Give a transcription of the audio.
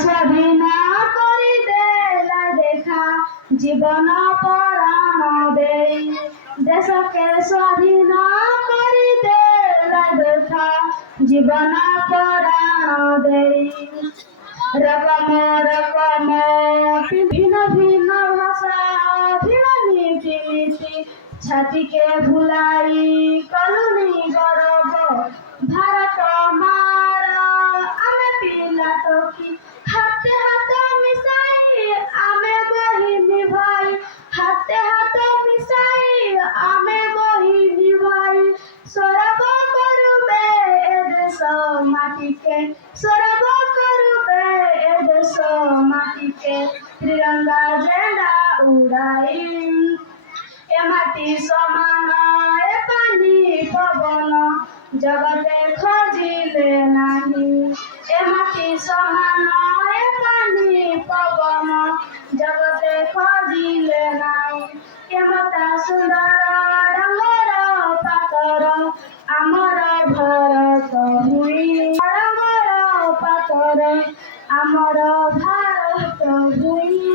স্বাধীন কৰি দেলা দেখা জীবন পৰাণ দেই দেশকে স্বাধীন কৰি দেলা দেখা জীবন পৰাণ দেই রকম রকম ভিন্ন ভিন্ন ভাষা ভিন্ন নীতি নীতি ছাতিকে ভুলাই কলুনি গরব ভারত মার আমি পিলা টকি হাতে হাত মিশাই আমি বহিনী ভাই হাতে হাত মিশাই আমি বহিনী ভাই সরব করবে এদেশ মাটিকে সরব করবে এদেশ মাটিকে ত্রিরঙ্গা ঝেন্ডা উড়াই এ মাটি সমান এ পানি পবন জগতে খোঁজিলে নাহি এ মাটি সমান এ পানি পবন জগতে খোঁজিলে নাই কেমতা সুন্দর রঙর পাতর আমার ভারত ভূমি রঙর পাতর আমার ভারত ভূমি।